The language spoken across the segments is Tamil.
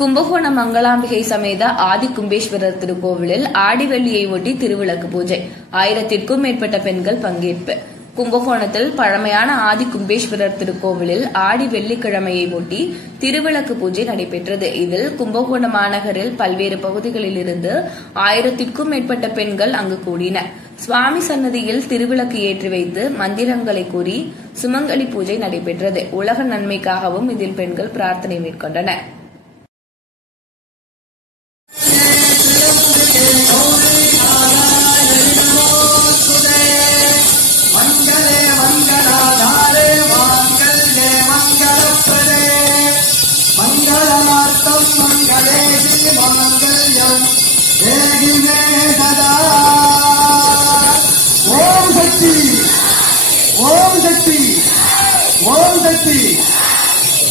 கும்பகோணம் மங்களாம்பிகை சமேத ஆதி கும்பேஸ்வரர் திருக்கோவிலில் ஆடிவெள்ளியை ஒட்டி திருவிளக்கு பூஜை. 1000க்கும் மேற்பட்ட பெண்கள் பங்கேற்பு. கும்பகோணத்தில் பழமையான ஆதி கும்பேஸ்வரர் திருக்கோவிலில் ஆடி வெள்ளிக்கிழமையை ஒட்டி திருவிளக்கு பூஜை நடைபெற்றது. இதில் கும்பகோணம் மாநகரில் பல்வேறு பகுதிகளில் இருந்து 1000க்கும் மேற்பட்ட பெண்கள் அங்கு கூடினர். சுவாமி சன்னதியில் திருவிளக்கு ஏற்றி வைத்து மந்திரங்களை கூறி சுமங்கலி பூஜை நடைபெற்றது. உலக நன்மைக்காகவும் இதில் பெண்கள் பிரார்த்தனை மேற்கொண்டனர்.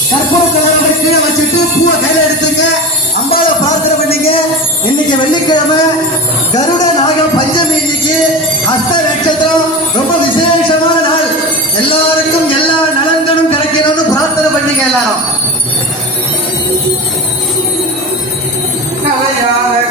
கற்பூரத்தை கீழே வச்சுட்டு பூவை கையில எடுத்துங்க. அம்பாவை பிரார்த்தனை பண்ணீங்க. இன்னைக்கு வெள்ளிக்கிழமை கருட நாக பஞ்சமி. இன்னைக்கு ஹஸ்த நட்சத்திரம் ரொம்ப விசேஷமான நாள். எல்லாருக்கும் எல்லா நலன்களும் கிடைக்கணும்னு பிரார்த்தனை பண்ணீங்க. எல்லாரும் கலையாக